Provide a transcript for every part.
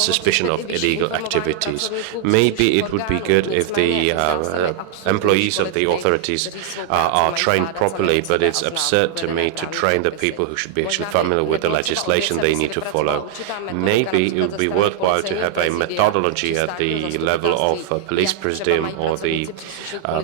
suspicion of illegal activities. Maybe it would be good if the employees of the authorities are trained properly, but it's absurd to me to train the people who should be actually familiar with the legislation they need to follow. Maybe it would be worthwhile to have a methodology at the level of police presidium or the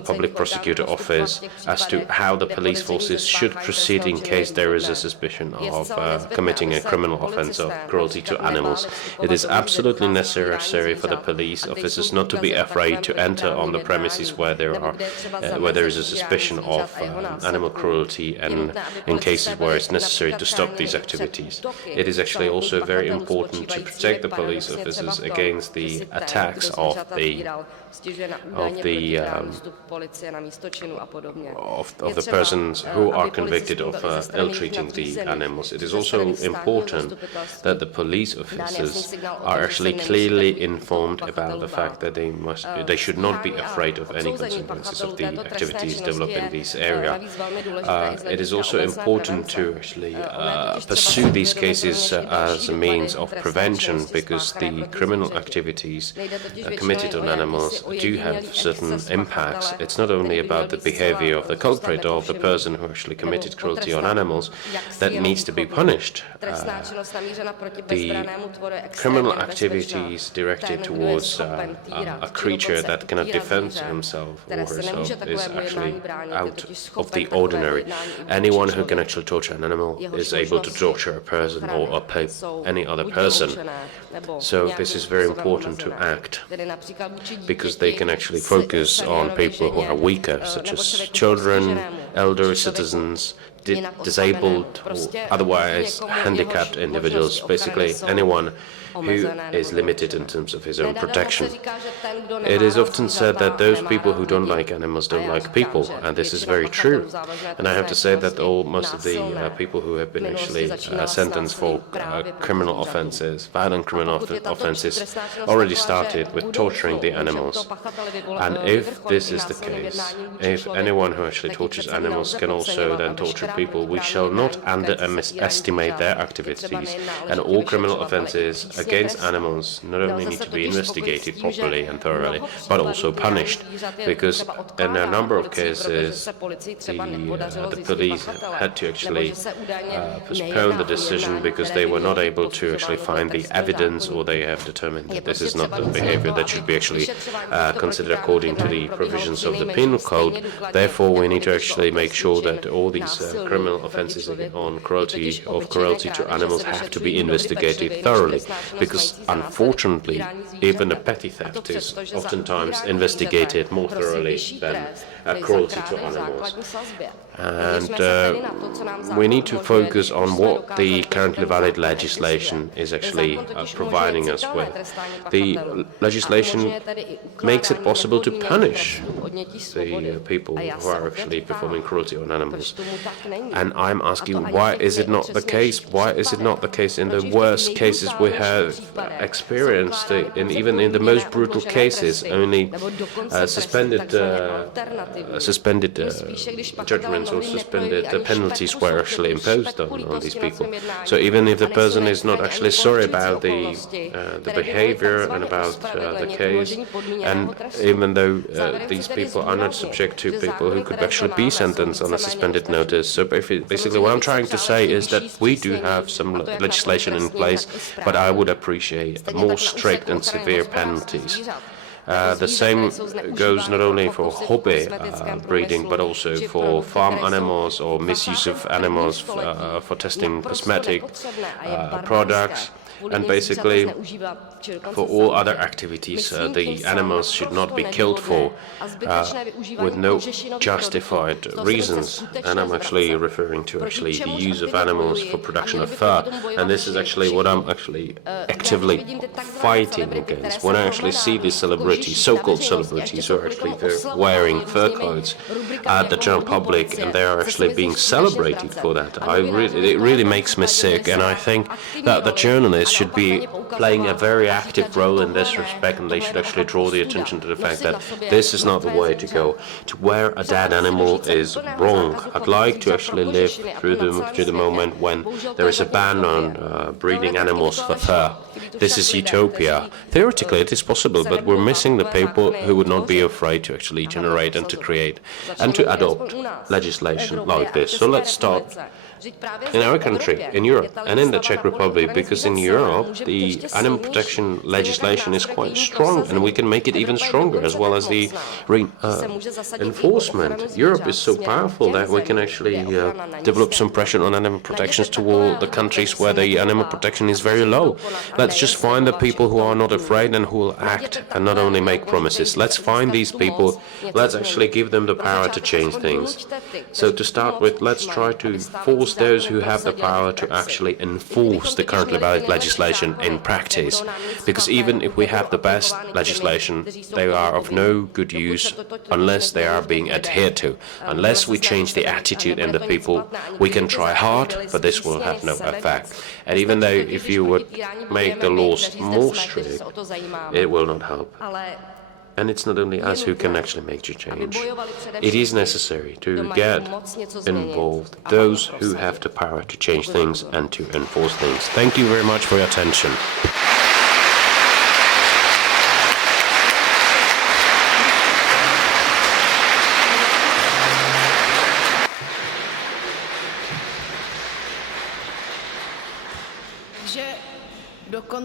public prosecutor office as to how the police forces should proceed in case there is a suspicion of committing a criminal offense of cruelty to animals. It is absolutely necessary for the police officers not to be afraid to enter on the premises where there is a suspicion of animal cruelty, and in cases where it's necessary to stop these activities. It is actually also very important to protect the police officers against the attacks of the persons who are convicted of ill-treating the animals. It is also important that the police officers are actually clearly informed about the fact that they should not be afraid of any consequences of the activities developed in this area. It is also important to actually pursue these cases as a means of prevention, because the criminal activities committed on animals do have certain impacts. It's not only about the behavior of the culprit or of the person who actually committed cruelty on animals that needs to be punished. The criminal activities directed towards a creature that cannot defend himself or herself is actually out of the ordinary. Anyone who can actually torture an animal is able to torture a person or any other person. So this is very important to act, because they can actually focus on people who are weaker, such as children, elder citizens, disabled or otherwise handicapped individuals, basically anyone who is limited in terms of his own protection. It is often said that those people who don't like animals don't like people, and this is very true. And I have to say that most of the people who have been actually sentenced for criminal offenses, violent criminal offenses, already started with torturing the animals. And if this is the case, if anyone who actually tortures animals can also then torture people, we shall not underestimate their activities, and all criminal offenses against animals not only need to be investigated properly and thoroughly, but also punished, because in a number of cases the police had to actually postpone the decision because they were not able to actually find the evidence, or they have determined that this is not the behavior that should be actually considered according to the provisions of the penal code. Therefore, we need to actually make sure that all these criminal offenses on cruelty to animals have to be investigated thoroughly, because unfortunately even a petty theft is oftentimes investigated more thoroughly than cruelty to animals. And we need to focus on what the currently valid legislation is actually providing us with. The legislation makes it possible to punish the people who are actually performing cruelty on animals. And I'm asking, why is it not the case? Why is it not the case in the worst cases we have experienced? Even in the most brutal cases, only suspended judgments or suspended penalties were actually imposed on these people. So even if the person is not actually sorry about the behavior and about the case, and even though these people are not subject to people who could actually be sentenced on a suspended notice. So basically what I'm trying to say is that we do have some legislation in place, but I would appreciate more strict and severe penalties. The same goes not only for hobby breeding, but also for farm animals or misuse of animals for testing cosmetic products. And basically, for all other activities, the animals should not be killed for with no justified reasons. And I'm actually referring to the use of animals for production of fur. And this is actually what I'm actually actively fighting against. When I actually see these celebrities, so-called celebrities, who are actually wearing fur coats at the general public, and they are actually being celebrated for that, it really makes me sick. And I think that the journalists authorities should be playing a very active role in this respect, and they should actually draw the attention to the fact that this is not the way to go. To wear a dead animal is wrong. I'd like to actually live through the moment when there is a ban on breeding animals for fur. This is utopia. Theoretically, it is possible, but we're missing the people who would not be afraid to actually generate and to create and to adopt legislation like this. So let's start in our country, in Europe, and in the Czech Republic, because in Europe the animal protection legislation is quite strong, and we can make it even stronger, as well as the enforcement. Europe is so powerful that we can actually develop some pressure on animal protections toward the countries where the animal protection is very low. Let's just find the people who are not afraid and who will act and not only make promises. Let's find these people, let's actually give them the power to change things. So to start with, let's try to force those who have the power to actually enforce the currently valid legislation in practice. Because even if we have the best legislation, they are of no good use unless they are being adhered to. Unless we change the attitude in the people, we can try hard, but this will have no effect. And even though if you would make the laws more strict, it will not help. And it's not only us who can actually make the change. It is necessary to get involved those who have the power to change things and to enforce things. Thank you very much for your attention.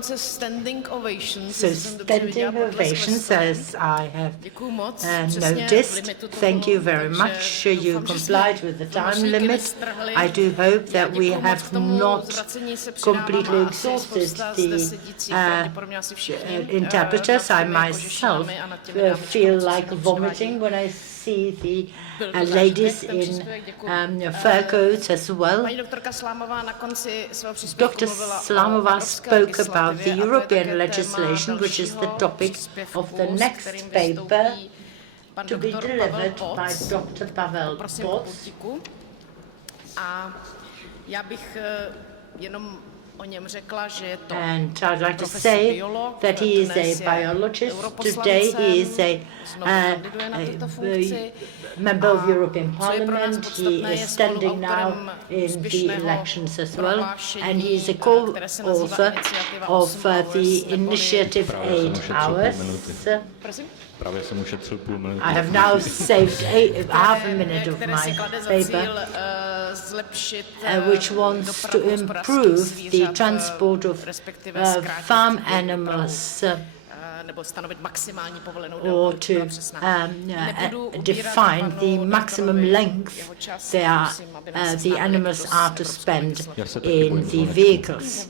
So standing ovations, as I have noticed. Thank you very much. You complied with the time limit. I do hope that we have not completely exhausted the interpreters. I myself feel like vomiting when I see the ladies in fur coats as well. Dr. Slamová spoke about the European legislation, which is the topic of the next paper to be delivered by Dr. Pavel Poc. And I'd like to say that he is a biologist. Today he is a member of European Parliament. He is standing now in the elections as well. And he is a co-author of the initiative 8 Hours. I have now saved half a minute of my paper, which wants to improve the transport of farm animals or to define the maximum length the animals are to spend in the vehicles.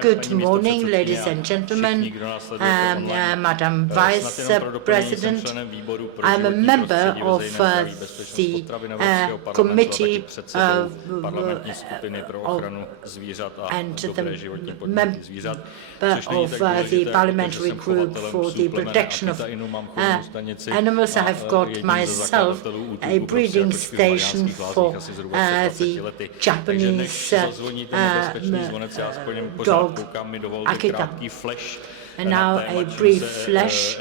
Good morning, ladies and gentlemen, Madam Vice President. I'm a member of the Committee and the member of the Parliamentary Group for the Protection of Animals. I have got myself a breeding station for the Japanese dog Akita. And now a brief flash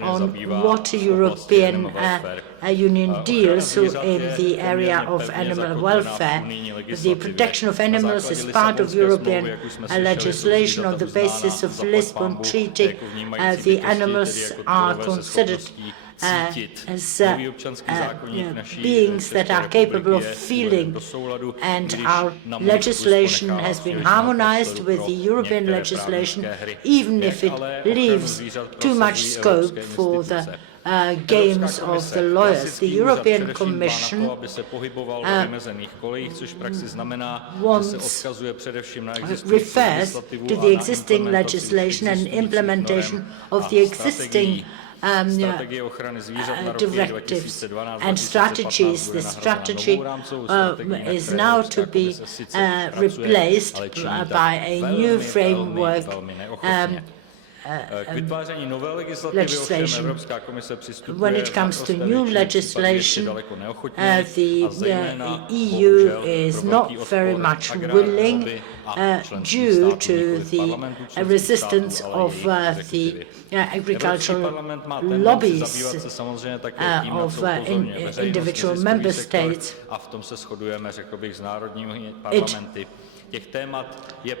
on what the European Union deals in the area of animal welfare. The protection of animals is part of European legislation on the basis of the Lisbon Treaty. The animals are considered as beings that are capable of feeling, and our legislation has been harmonized with the European legislation, even if it leaves too much scope for the games of the lawyers. The European Commission refers to the existing legislation and implementation of the existing directives and strategies. The strategy is now to be replaced by a new framework legislation. When it comes to new legislation, the EU is not very much willing due to the resistance of the agricultural lobbies of individual member states.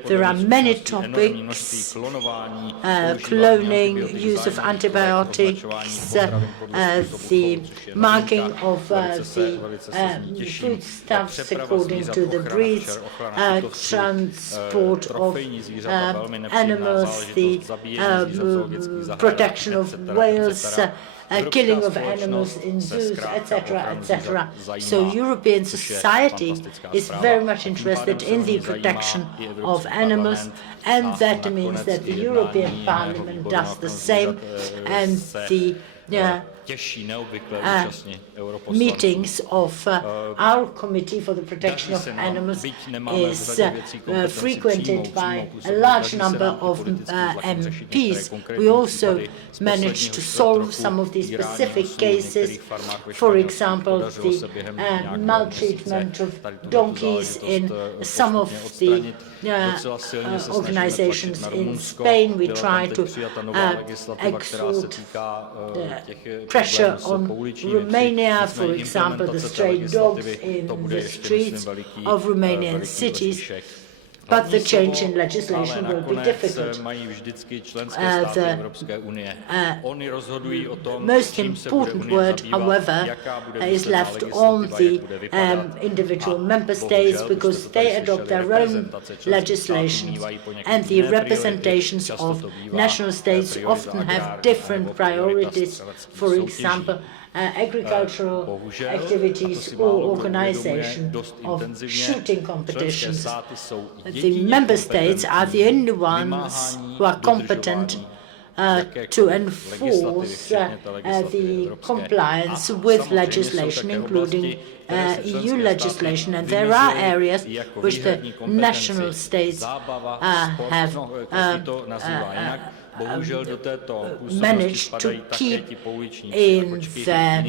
There are many topics, cloning, use of antibiotics, the marking of the foodstuffs according to the breeds, transport of animals, the protection of whales, killing of animals in zoos, etc., etc. So European society is very much interested in the protection of animals, and that means that the European Parliament does the same, and the meetings of our Committee for the Protection of Animals is frequented by a large number of MPs. We also managed to solve some of these specific cases, for example, the maltreatment of donkeys in some of the organizations in Spain. We try to exert pressure on Romania, for example, the stray dogs in the streets of Romanian cities. But the change in legislation will be difficult. The most important word, however, is left on the individual member states, because they adopt their own legislations, and the representations of national states often have different priorities. For example, agricultural activities or organization of shooting competitions. The member states are the only ones who are competent to enforce the compliance with legislation, including EU legislation, and there are areas which the national states have managed to keep in their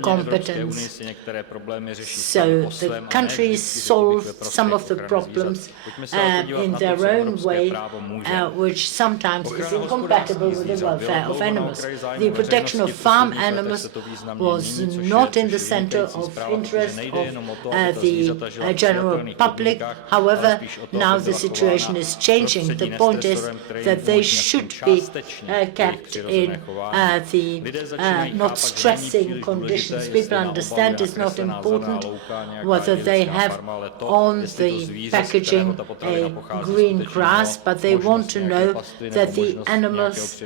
competence. So the countries solve some of the problems in their own way, which sometimes is incompatible with the welfare of animals. The protection of farm animals was not in the center of interest of the general public. However, now the situation is changing. The point is that they should be kept in the not stressing conditions. People understand it's not important whether they have on the packaging a green grass, but they want to know that the animals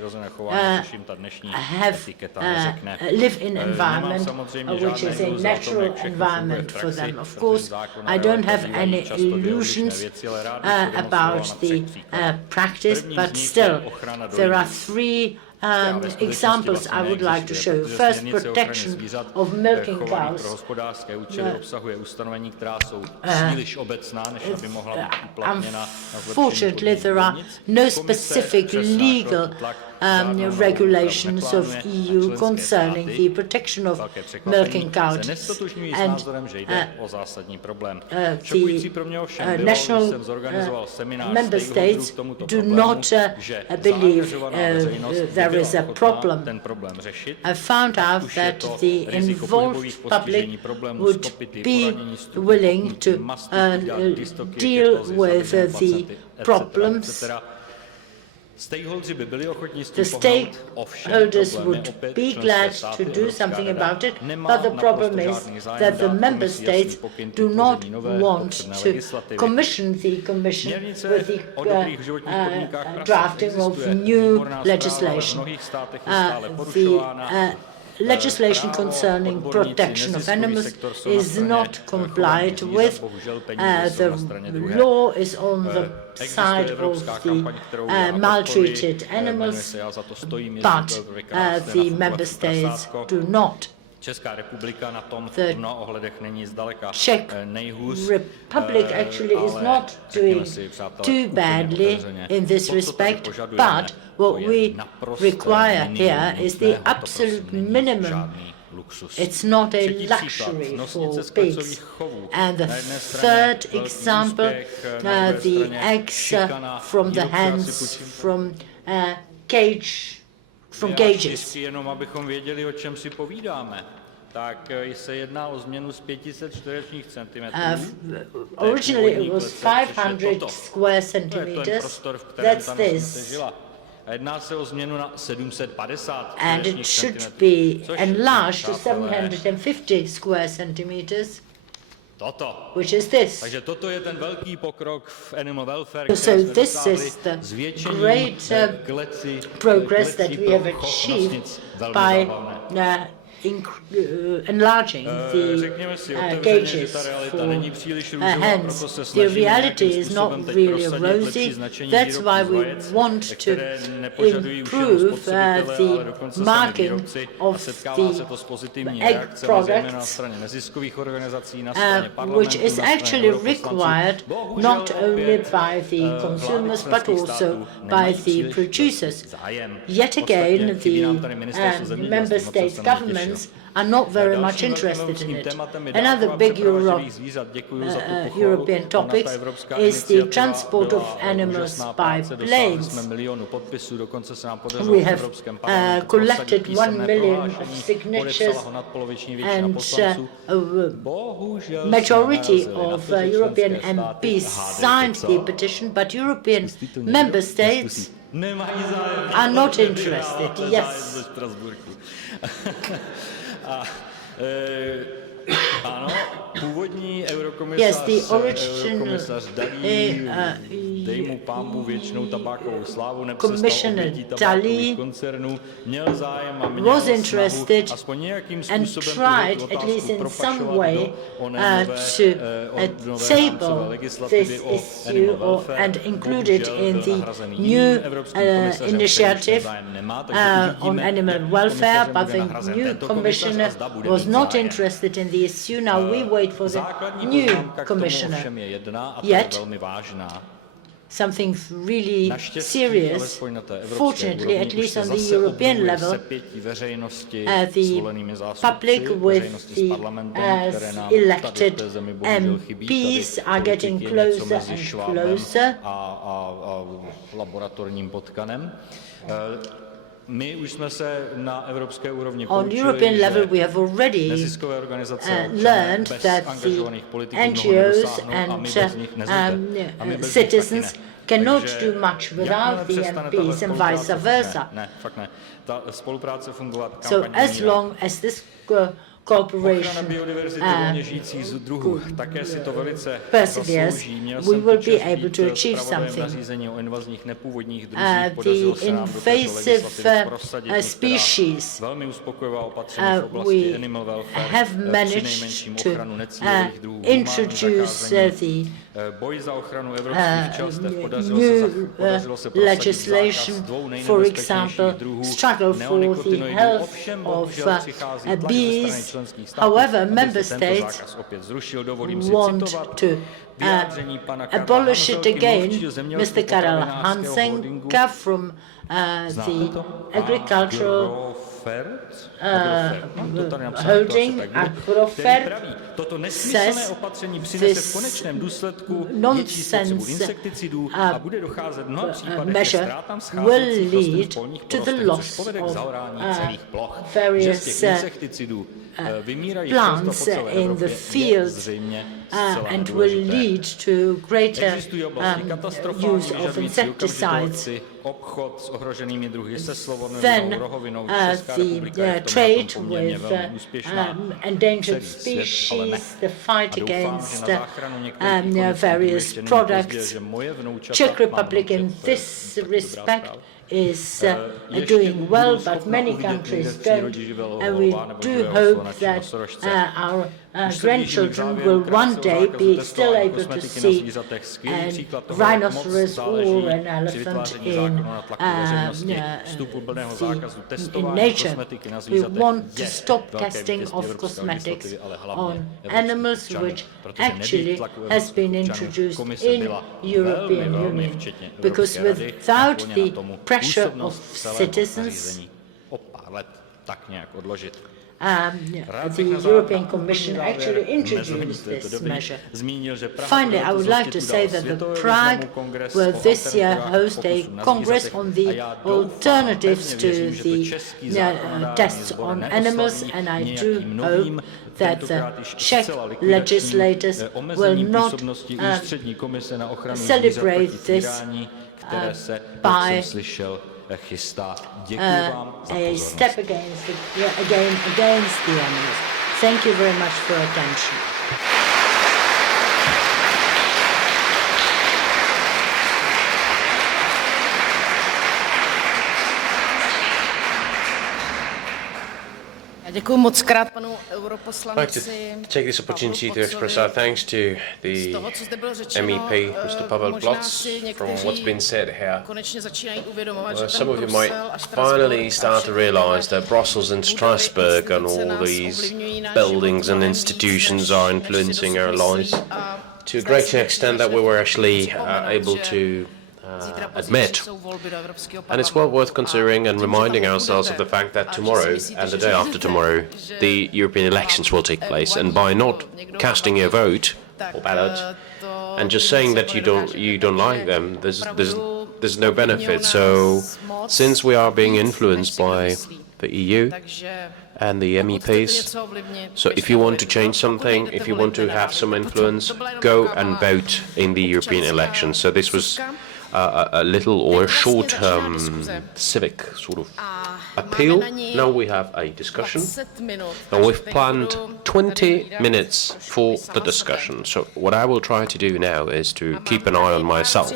live in an environment which is a natural environment for them. Of course, I don't have any illusions about the practice, but still, there are three examples I would like to show you. First, protection of milking cows. Unfortunately, there are no specific legal regulations of EU concerning the protection of milking cows, and the national member states do not believe there is a problem. I found out that the involved public would be willing to deal with the problems. The stakeholders would be glad to do something about it, but the problem is that the member states do not want to commission the Commission with the drafting of new legislation. Legislation concerning protection of animals is not complied with. The law is on the side of the maltreated animals, but the member states do not Czech Republic actually is not doing too badly in this respect, but what we require here is the absolute minimum. It's not a luxury for pigs. And the third example, the eggs from the hens from cages. Originally it was 500 square centimeters. That's this. And it should be enlarged to 750 square centimeters, which is this. So this is the great progress that we have achieved by enlarging the cages for hens. The reality is not really rosy. That's why we want to improve the marking of the egg products, which is actually required not only by the consumers but also by the producers. Yet again, the member states' governments are not very much interested in it. Another big European topic is the transport of animals by planes. We have collected 1 million signatures, and majority of European MPs signed the petition, but European member states are not interested. Yes. Yes, the original Commissioner Dalli was interested and tried, at least in some way, to table this issue and include it in the new initiative on animal welfare, but the new commissioner was not interested in the issue. Now we wait for the new commissioner. Yet, something really serious, fortunately, at least on the European level, the public with the elected MPs are getting closer and closer. On European level, we have already learned that the NGOs and citizens cannot do much without the MPs and vice versa. So as long as this cooperation perseveres, we will be able to achieve something. The invasive species, we have managed to introduce the new legislation, for example, struggle for the health of bees. However, member states want to abolish it again. Mr. Karel Hansenka from the agricultural holding Agrofert says this nonsense measure will lead to the loss of various plants in the fields and will lead to greater use of insecticides. Then the trade with endangered species, the fight against various products. Czech Republic in this respect is doing well, but many countries don't. And we do hope that our grandchildren will one day be still able to see a rhinoceros or an elephant in nature. We want to stop testing of cosmetics on animals, which actually has been introduced in European Union, because without the pressure of citizens, the European Commission actually introduced this measure. Finally, I would like to say that the Prague will this year host a congress on the alternatives to the tests on animals, and I do hope that the Czech legislators will not celebrate this by a step against the animals. Thank you very much for your attention. Děkuji moc krát panu I'd like europoslanci. to take this opportunity to express our thanks to the MEP, Mr. Pavel Plotz, from what's been said here. Some of you might finally start to realize that Brussels and Strasbourg and all these buildings and institutions are influencing our lives to a great extent that we were actually able to admit. And it's well worth considering and reminding ourselves of the fact that tomorrow and the day after tomorrow the European elections will take place, and by not casting your vote or ballot and just saying that you don't like them, there's no benefit. So since we are being influenced by the EU and the MEPs, so if you want to change something, if you want to have some influence, go and vote in the European elections. So this was a little or a short civic sort of appeal. Now we have a discussion, and we've planned 20 minutes for the discussion. So what I will try to do now is to keep an eye on myself,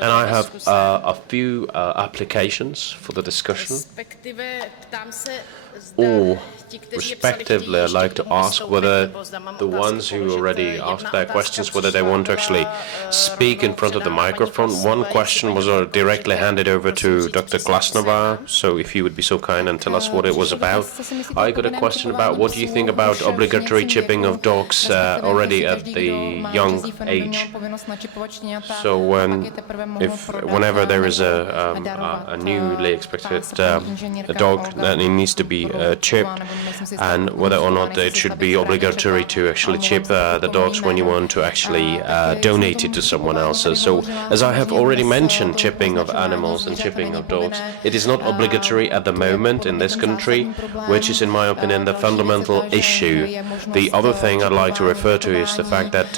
and I have a few applications for the discussion. Or, respectively, I'd like to ask whether the ones who already asked their questions, whether they want to actually speak in front of the microphone. One question was directly handed over to Dr. Glasnova, so if you would be so kind and tell us what it was about. I got a question about what do you think about obligatory chipping of dogs already at the young age. So whenever there is a newly expected a dog, then it needs to be chipped, and whether or not it should be obligatory to actually chip the dogs when you want to actually donate it to someone else. So as I have already mentioned, chipping of animals and chipping of dogs, it is not obligatory at the moment in this country, which is in my opinion the fundamental issue. The other thing I'd like to refer to is the fact that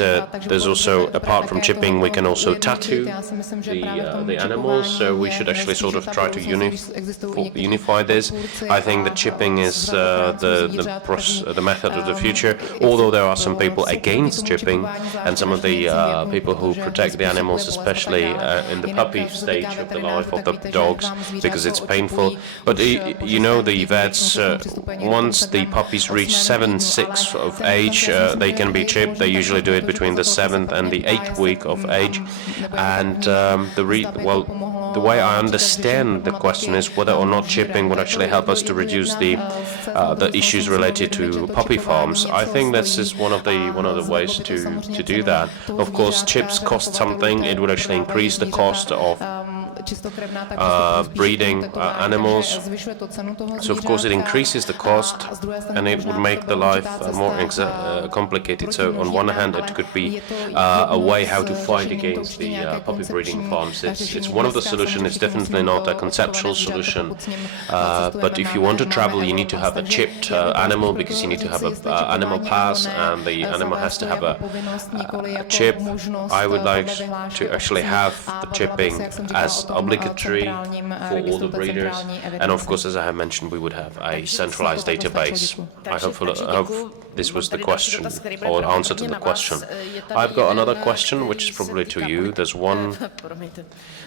there's also, apart from chipping, we can also tattoo the animals, so we should actually sort of try to unify this. I think that chipping is the method of the future, although there are some people against chipping, and some of the people who protect the animals, especially in the puppy stage of the life of the dogs, because it's painful. But you know, the vets, once the puppies reach 7-6 of age, they can be chipped. They usually do it between the 7th and the 8th week of age, and the way I understand the question is whether or not chipping would actually help us to reduce the issues related to puppy farms. I think this is one of the ways to do that. Of course, chips cost something. It would actually increase the cost of breeding animals. So of course it increases the cost, and it would make the life more complicated. So on one hand, it could be a way how to fight against the puppy breeding farms. It's one of the solutions. It's definitely not a conceptual solution. But if you want to travel, you need to have a chipped animal, because you need to have an animal pass, and the animal has to have a chip. I would like to actually have the chipping as obligatory for all the breeders, and of course, as I have mentioned, we would have a centralized database. I hope This was the question, or answer to the question. I've got another question, which is probably to you. There's one,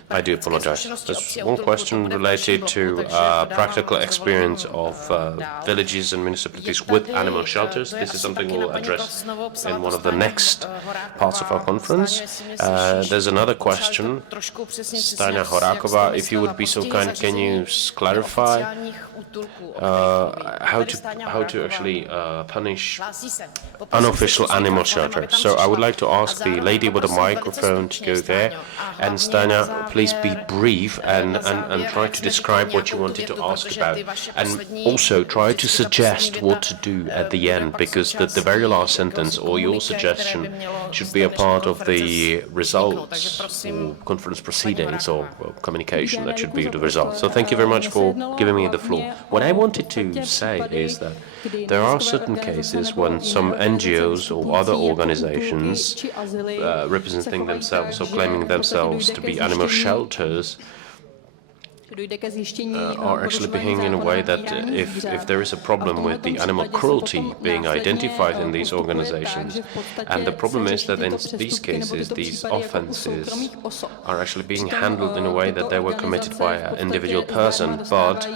I do apologize. There's one question related to practical experience of villages and municipalities with animal shelters. This is something we'll address in one of the next parts of our conference. There's another question. Stania Horáková, if you would be so kind, can you clarify how to actually punish unofficial animal shelter? So I would like to ask the lady with the microphone to go there. And Stania, please be brief and try to describe what you wanted to ask about. And also try to suggest what to do at the end, because the very last sentence or your suggestion should be a part of the results or conference proceedings or communication. That should be the result. So thank you very much for giving me the floor. What I wanted to say is that there are certain cases when some NGOs or other organizations representing themselves or claiming themselves to be animal shelters are actually behaving in a way that if there is a problem with the animal cruelty being identified in these organizations, and the problem is that in these cases, these offenses are actually being handled in a way that they were committed by an individual person, but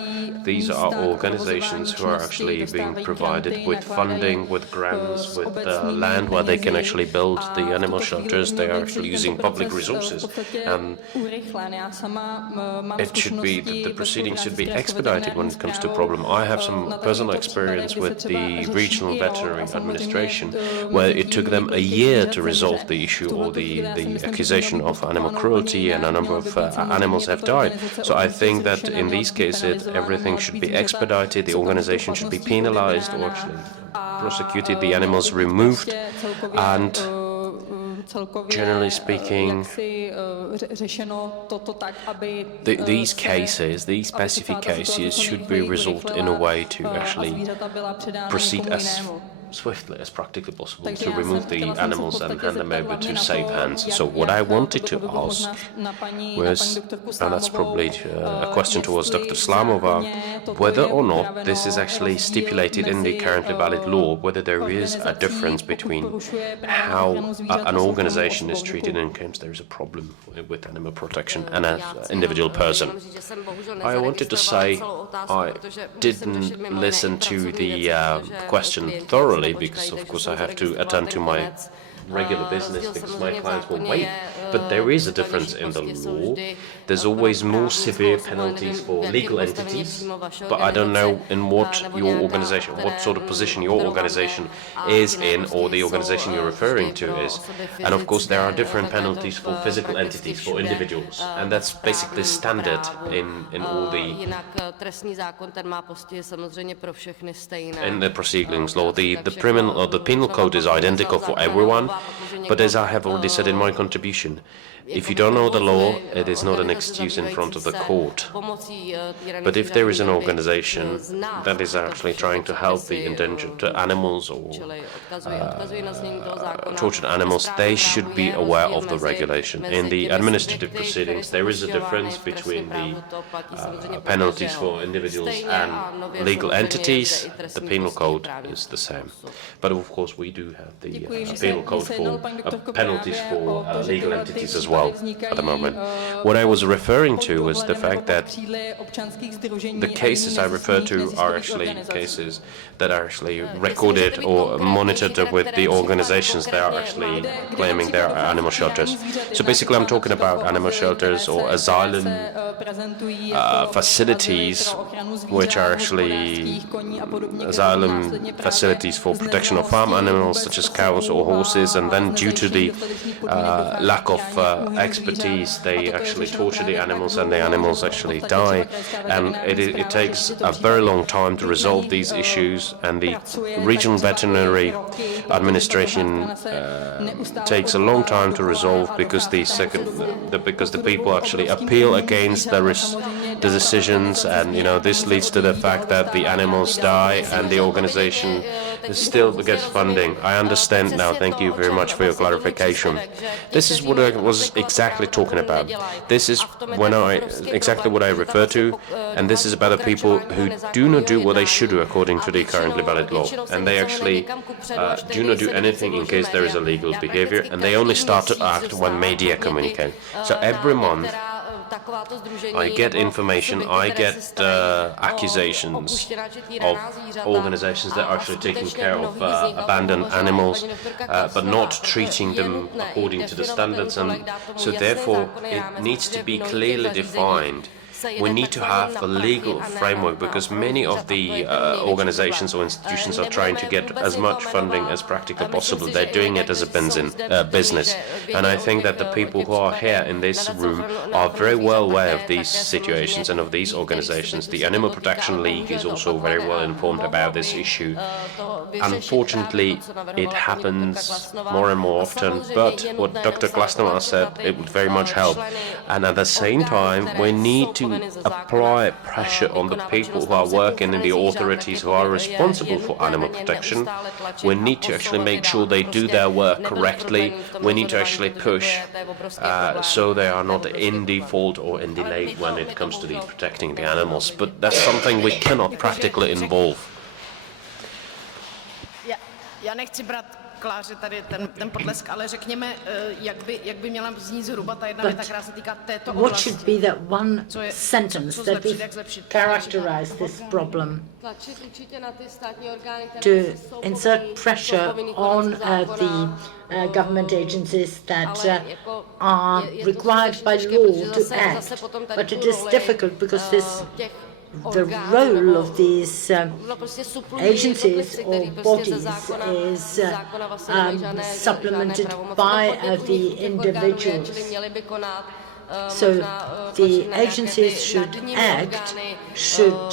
these are organizations who are actually being provided with funding, with grants, with land where they can actually build the animal shelters. They are actually using public resources, and it should be that the proceedings should be expedited when it comes to a problem. I have some personal experience with the regional veterinary administration, where it took them a year to resolve the issue or the accusation of animal cruelty, and a number of animals have died. So I think that in these cases, everything should be expedited, the organization should be penalized or actually prosecuted, the animals removed, and generally speaking, these cases, these specific cases, should be resolved in a way to actually proceed as swiftly as practically possible to remove the animals and hand them over to safe hands. So what I wanted to ask was, and that's probably a question towards Dr. Slamova, whether or not this is actually stipulated in the currently valid law, whether there is a difference between how an organization is treated in case there is a problem with animal protection and an individual person. I wanted to say I didn't listen to the question thoroughly, because of course I have to attend to my regular business because my clients will wait. But there is a difference in the law. There's always more severe penalties for legal entities, but I don't know in what your organization, what sort of position your organization is in, or the organization you're referring to is. And of course there are different penalties for physical entities, for individuals, and that's basically standard in all the proceedings law. The penal code is identical for everyone, but as I have already said in my contribution, if you don't know the law, it is not an excuse in front of the court. But if there is an organization that is actually trying to help the endangered animals or tortured animals, they should be aware of the regulation. In the administrative proceedings, there is a difference between the penalties for individuals and legal entities. The penal code is the same. But of course, we do have the penal code for penalties for legal entities as well at the moment. What I was referring to was the fact that the cases I refer to are actually cases that are actually recorded or monitored with the organizations that are actually claiming they are animal shelters. So basically I'm talking about animal shelters or asylum facilities, which are actually asylum facilities for protection of farm animals such as cows or horses, and then due to the lack of expertise, they actually torture the animals and the animals actually die, and it takes a very long time to resolve these issues, and the regional veterinary administration takes a long time to resolve because the people actually appeal against the decisions, and this leads to the fact that the animals die and the organization still gets funding. I understand now. Thank you very much for your clarification. This is what I was exactly talking about. This is exactly what I refer to, and this is about the people who do not do what they should do according to the currently valid law, and they actually do not do anything in case there is illegal behavior, and they only start to act when media communicate. So every month I get information, I get accusations of organizations that are actually taking care of abandoned animals, but not treating them according to the standards, and so therefore it needs to be clearly defined. We need to have a legal framework because many of the organizations or institutions are trying to get as much funding as practically possible. They're doing it as a business. And I think that the people who are here in this room are very well aware of these situations and of these organizations. The Animal Protection League is also very well informed about this issue. Unfortunately, it happens more and more often, but what Dr. Klasnová said, it would very much help. And at the same time, we need to apply pressure on the people who are working in the authorities who are responsible for animal protection. We need to actually make sure they do their work correctly. We need to actually push so they are not in default or in delay when it comes to protecting the animals. But that's something we cannot practically involve. Já nechci brát Kláře tady ten potlesk, ale řekněme, jak by měla znít zhruba ta jedna věta, která se týká této oblasti. What should be that one sentence that would characterize this problem? To insert pressure on the government agencies that are required by law to act, but it is difficult because the role of these agencies or bodies is supplemented by the individuals. So the agencies should act, should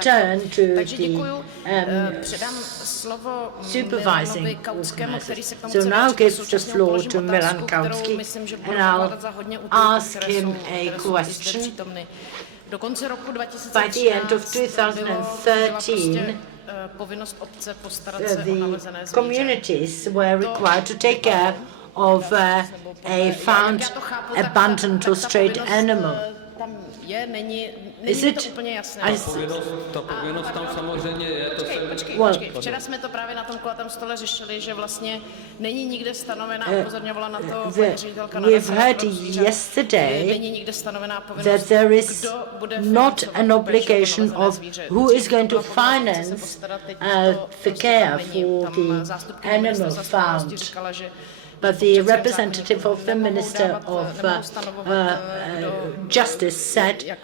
turn to the supervising organizers. So now give the floor to Milan Kautsky and I'll ask him a question. By the end of 2013, the communities were required to take care of a found abandoned or strayed animal. Is it? Ta povinnost tam samozřejmě je. Včera jsme to právě na tom kulatém stole řešili, že vlastně není nikde stanovená, upozorňovala na to ředitelka na We've heard yesterday that there is not an obligation of who is going to finance the care for the animal found. But the representative of the Minister of Justice said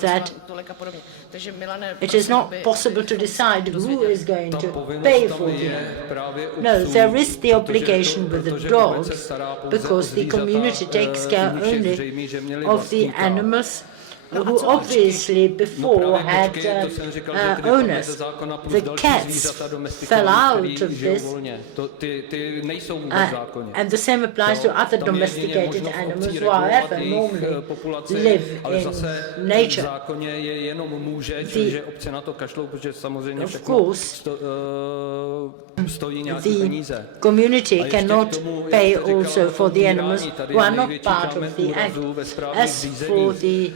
that it is not possible to decide who is going to pay for it. No, there is the obligation with the dogs because the community takes care only of the animals who obviously before had owners. The cats fell out of this, and the same applies to other domesticated animals who, however, normally live in nature. Of course, the community cannot pay also for the animals who are not part of the act. As for the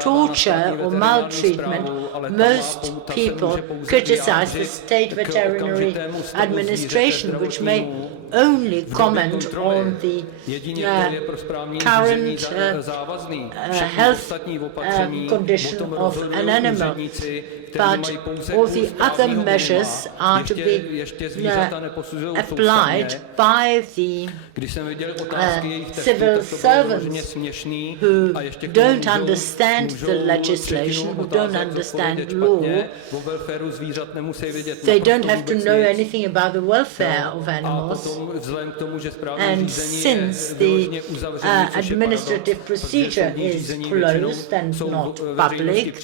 torture or maltreatment, most people criticize the state veterinary administration, which may only comment on the current health condition of an animal, but all the other measures are to be applied by the civil servants who don't understand the legislation, who don't understand law. They don't have to know anything about the welfare of animals. And since the administrative procedure is closed and not public,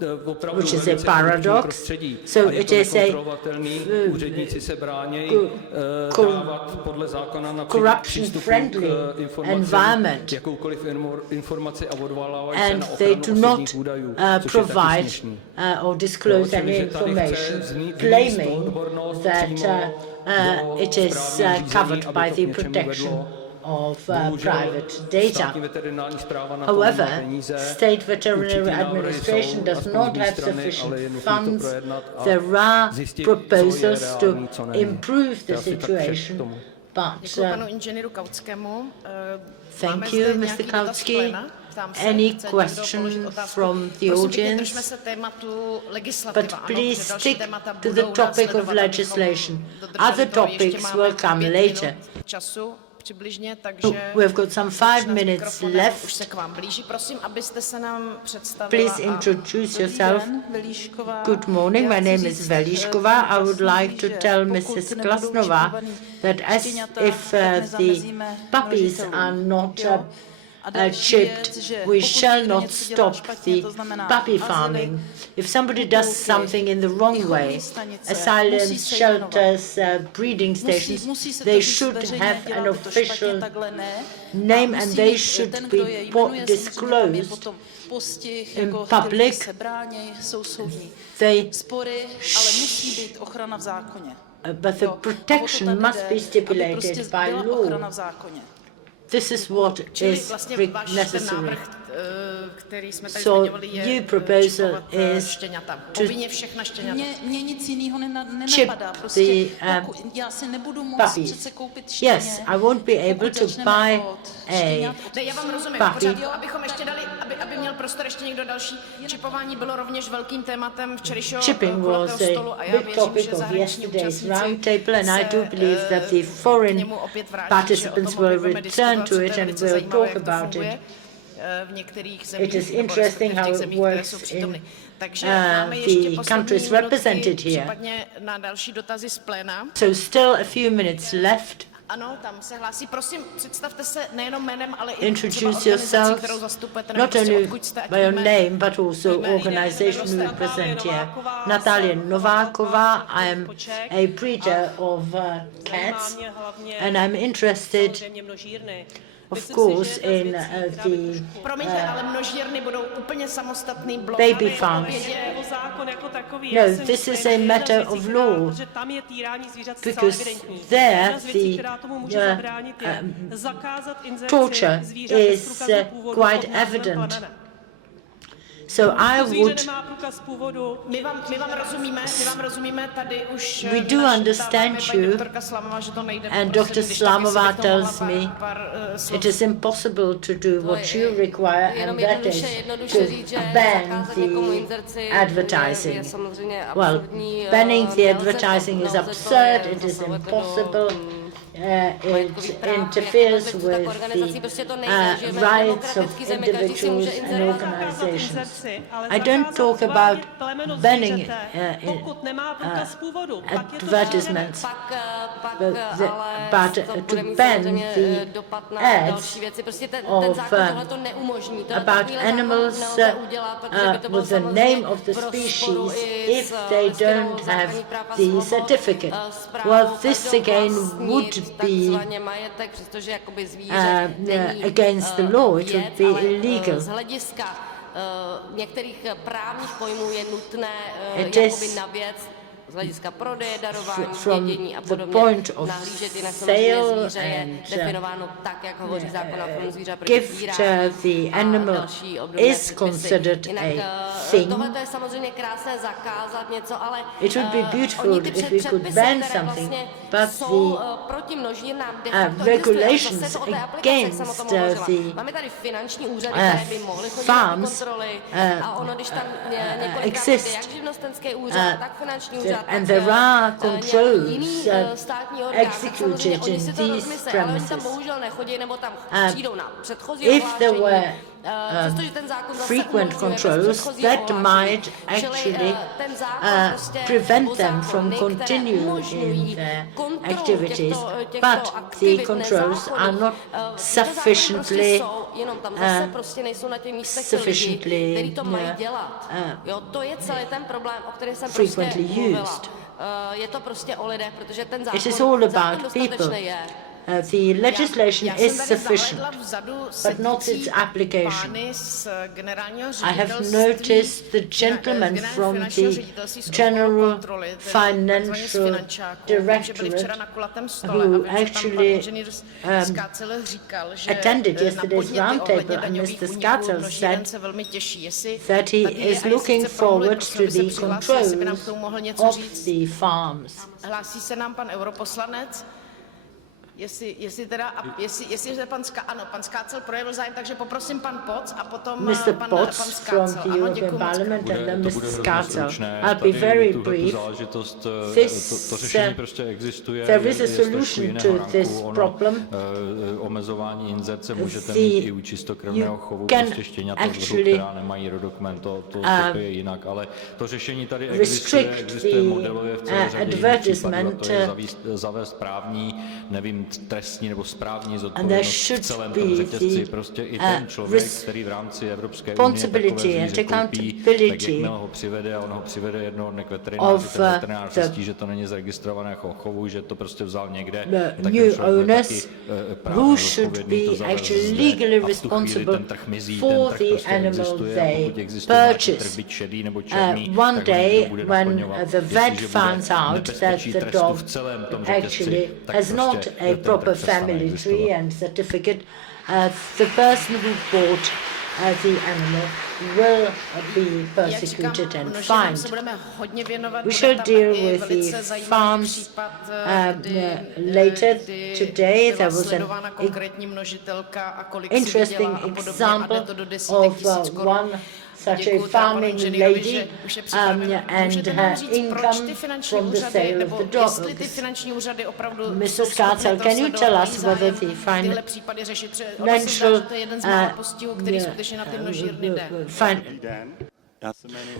which is a paradox. So it is a corruption-friendly environment, and they do not provide or disclose any information, claiming that it is covered by the protection of private data. However, State Veterinary Administration does not have sufficient funds. There are proposals to improve the situation, but thank you, Mr. Kautsky. Any question from the audience? But please stick to the topic of legislation. Other topics will come later. We've got some 5 minutes left. Please introduce yourself. Good morning, my name is Velíšková. I would like to tell Mrs. Klasnova that as if the puppies are not chipped, we shall not stop the puppy farming. If somebody does something in the wrong way, asylums, shelters, breeding stations, they should have an official name and they should be disclosed in public. But the protection must be stipulated by law. This is what is necessary. So your proposal is to chip the puppies. Yes, I won't be able to buy a puppy. Chipping was a big topic of yesterday's roundtable, and I do believe that the foreign participants will return to it and will talk about it. It is interesting how it works in the countries represented here. So still a few minutes left. Introduce yourself, not only by your name, but also organization you represent here. Natalia Nováková, I am a breeder of cats, and I'm interested, of course, in the baby farms. No, this is a matter of law, because there the torture is quite evident. So I would, we do understand you, and Dr. Slamová tells me it is impossible to do what you require, and that is to ban the advertising. Well, banning the advertising is absurd, it is impossible. It interferes with the rights of individuals and organizations. I don't talk about banning advertisements, but to ban the ads of, about animals with the name of the species if they don't have the certificate. Well, this again would be against the law, it would be illegal. It is from the point of sale and gift, the animal is considered a thing. It would be beautiful if we could ban something, but the regulations against the farms exist. And there are controls executed in these premises. If there were frequent controls that might actually prevent them from continuing in their activities, but the controls are not sufficiently frequently used. It is all about people. The legislation is sufficient, but not its application. I have noticed the gentleman from the General Financial Directorate who actually attended yesterday's roundtable, and Mr. Skatzel said that he is looking forward to the controls of the farms. Jestli pan Skácel projevil zájem, takže poprosím pan Poc a potom Mr. Potts from the European Parliament and then Mr. Skácel. I'll be very brief. There is a solution to this problem. You can actually restrict the advertisement and there should be the responsibility and accountability of the new owners who should be actually legally responsible for the animal they purchase. One day when the vet finds out that the dog actually has not a proper family tree and certificate, the person who bought the animal will be persecuted and fined. We shall deal with the farms later today. There was an interesting example of one such a farming lady and her income from the sale of the dogs. Mr. Skácel, can you tell us whether the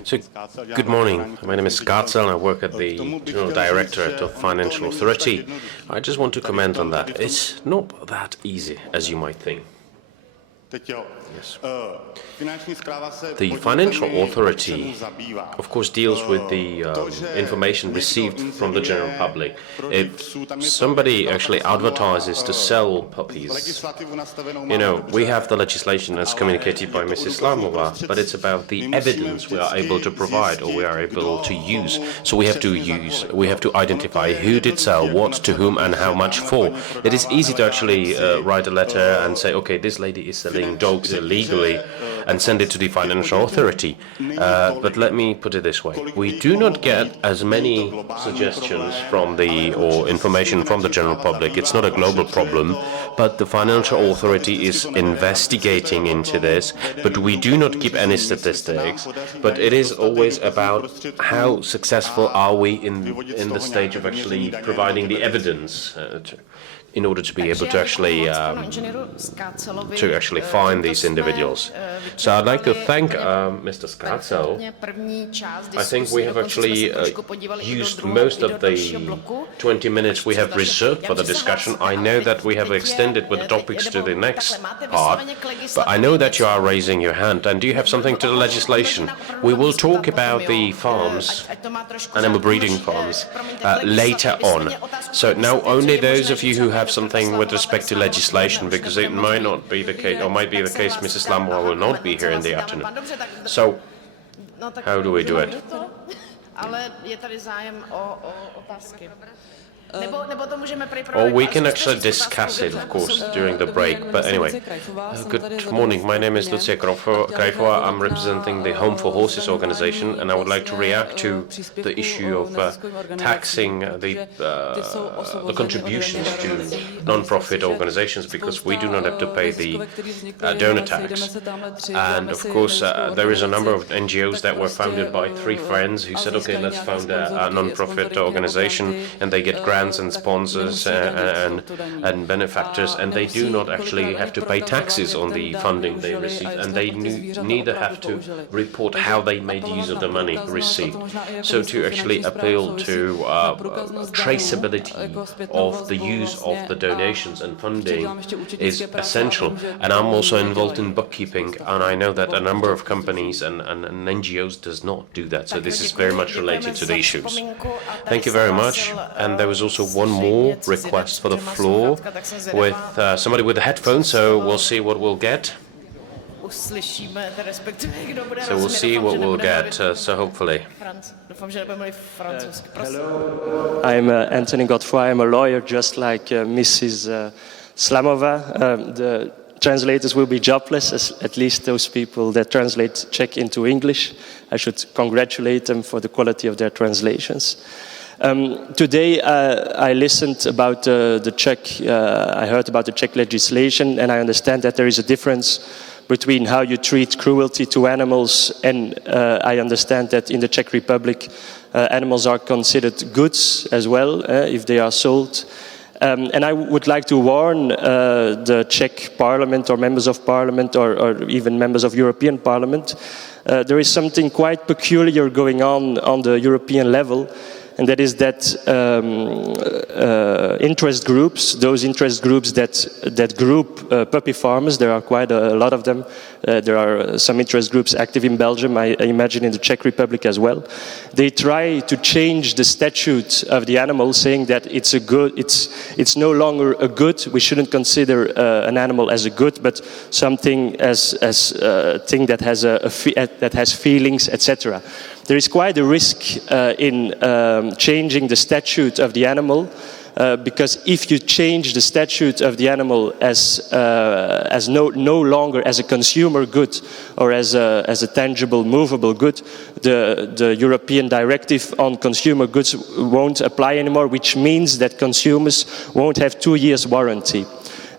So, good morning. My name is Skácel and I work at the General Directorate of Financial Authority. I just want to comment on that. It's not that easy as you might think. Yes. The financial authority, of course, deals with the information received from the general public. If somebody actually advertises to sell puppies, we have the legislation as communicated by Mrs. Slamova, but it's about the evidence we are able to provide or we are able to use. So we have to identify who did sell, what, to whom, and how much for. It is easy to actually write a letter and say, okay, this lady is selling dogs illegally, and send it to the financial authority. But let me put it this way. We do not get as many suggestions or information from the general public. It's not a global problem, but the financial authority is investigating into this, but we do not keep any statistics. But it is always about how successful are we in the stage of actually providing the evidence in order to be able to actually find these individuals. So I'd like to thank Mr. Skácel. I think we have actually used most of the 20 minutes we have reserved for the discussion. I know that we have extended with the topics to the next part, but I know that you are raising your hand. And do you have something to the legislation? We will talk about the farms, animal breeding farms, later on. So now only those of you who have something with respect to legislation, because it might not be the case, or might be the case Mrs. Lamova will not be here in the afternoon. So, how do we do it? Or we can actually discuss it, of course, during the break. But anyway, good morning. My name is Lucia Krajfova. I'm representing the Home for Horses organization, and I would like to react to the issue of taxing the contributions to non-profit organizations, because we do not have to pay the donor tax. And of course, there is a number of NGOs that were founded by three friends who said, okay, let's found a non-profit organization, and they get grants brands and sponsors and benefactors, and they do not actually have to pay taxes on the funding they receive, and they neither have to report how they made use of the money received. So to actually appeal to traceability of the use of the donations and funding is essential. And I'm also involved in bookkeeping, and I know that a number of companies and NGOs does not do that. So this is very much related to the issues. Thank you very much. And there was also one more request for the floor with somebody with a headphone, so we'll see what we'll get. So we'll see what we'll get, so hopefully. Hello, I'm Anthony Godfrey. I'm a lawyer just like Mrs. Slamova. The translators will be jobless, at least those people that translate Czech into English. I should congratulate them for the quality of their translations. Today I listened about the Czech, I heard about the Czech legislation, and I understand that there is a difference between how you treat cruelty to animals, and I understand that in the Czech Republic animals are considered goods as well if they are sold. And I would like to warn the Czech Parliament or members of Parliament or even members of European Parliament. There is something quite peculiar going on the European level, and that is that interest groups, those interest groups that group puppy farmers, there are quite a lot of them. There are some interest groups active in Belgium, I imagine in the Czech Republic as well. They try to change the statute of the animal, saying that it's a good, it's no longer a good. We shouldn't consider an animal as a good, but something as a thing that has that has feelings, etc. There is quite a risk in changing the statute of the animal, because if you change the statute of the animal as no longer as a consumer good or as a tangible, movable good, the European directive on consumer goods won't apply anymore, which means that consumers won't have 2 years warranty.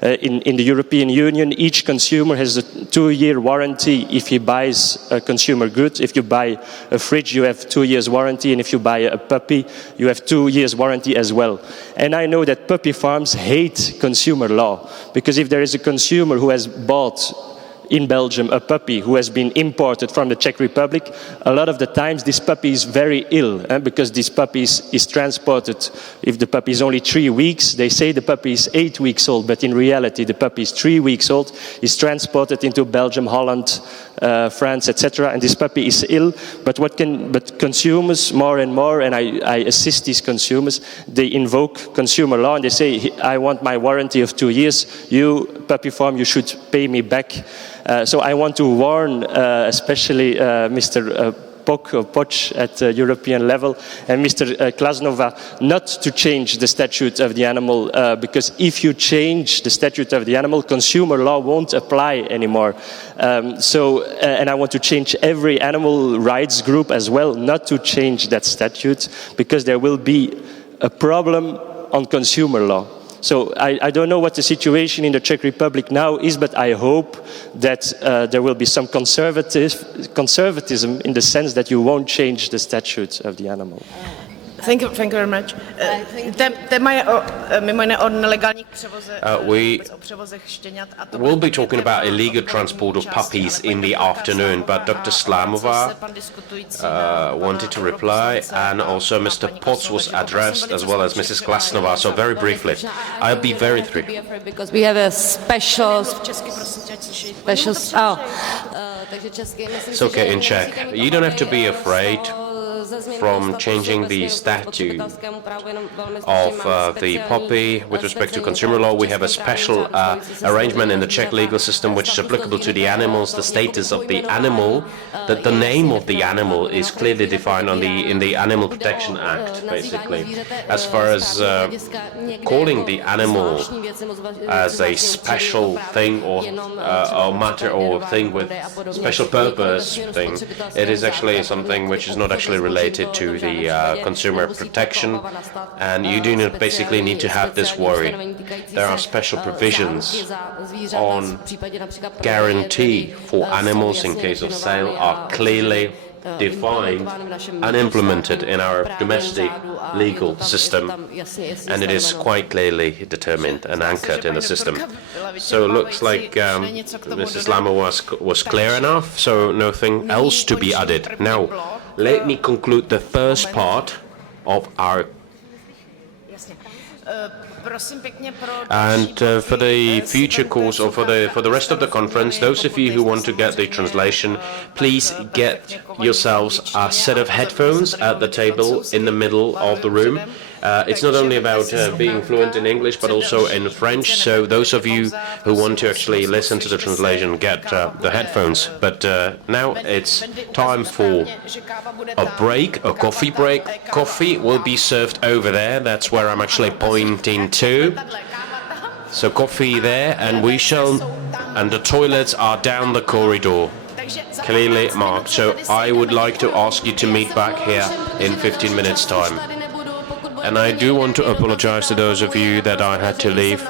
In the European Union, each consumer has a 2-year warranty if he buys a consumer good. If you buy a fridge, you have 2 years warranty, and if you buy a puppy, you have 2 years warranty as well. And I know that puppy farms hate consumer law, because if there is a consumer who has bought in Belgium a puppy who has been imported from the Czech Republic, a lot of the times this puppy is very ill, because this puppy is transported. If the puppy is only 3 weeks, they say the puppy is 8 weeks old, but in reality the puppy is 3 weeks old, is transported into Belgium, Holland, France, etc. And this puppy is ill. But consumers more and more, and I assist these consumers, they invoke consumer law and they say, I want my warranty of 2 years. You, puppy farm, you should pay me back. So I want to warn especially Mr. Poch at the European level and Mr. Klasnova not to change the statute of the animal, because if you change the statute of the animal, consumer law won't apply anymore. And I want to change every animal rights group as well not to change that statute, because there will be a problem on consumer law. So I don't know what the situation in the Czech Republic now is, but I hope that there will be some conservatism in the sense that you won't change the statutes of the animal. Thank you very much. Téma je mimo jiné o nelegálních převozech štěňat. We'll be talking about illegal transport of puppies in the afternoon, but Dr. Slamova wanted to reply, and also Mr. Potts was addressed, as well as Mrs. Klasnova. So very briefly, I'll be very brief. Because we have a special. It's okay in Czech. You don't have to be afraid from changing the statute of the puppy with respect to consumer law. We have a special arrangement in the Czech legal system which is applicable to the animals. The status of the animal, that the name of the animal is clearly defined in the Animal Protection Act, basically. As far as calling the animal as a special thing or matter or thing with special purpose thing, it is actually something which is not actually related to the consumer protection, and you do not basically need to have this worry. There are special provisions on guarantee for animals in case of sale are clearly defined and implemented in our domestic legal system, and it is quite clearly determined and anchored in the system. So it looks like Mrs. Lamo was clear enough, so nothing else to be added. Now, let me conclude the first part of our. And for the future course, or for the rest of the conference, those of you who want to get the translation, please get yourselves a set of headphones at the table in the middle of the room. It's not only about being fluent in English, but also in French. So those of you who want to actually listen to the translation, get the headphones. But now it's time for a break, a coffee break. Coffee will be served over there. That's where I'm actually pointing to. So coffee there, and and the toilets are down the corridor, clearly marked. So I would like to ask you to meet back here in 15 minutes' time. And I do want to apologize to those of you that I had to leave.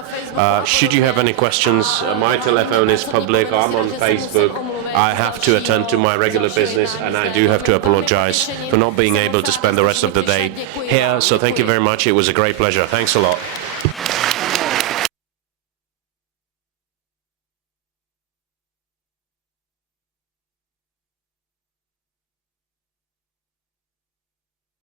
Should you have any questions, my telephone is public, I'm on Facebook. I have to attend to my regular business, and I do have to apologize for not being able to spend the rest of the day here. So thank you very much. It was a great pleasure. Thanks a lot.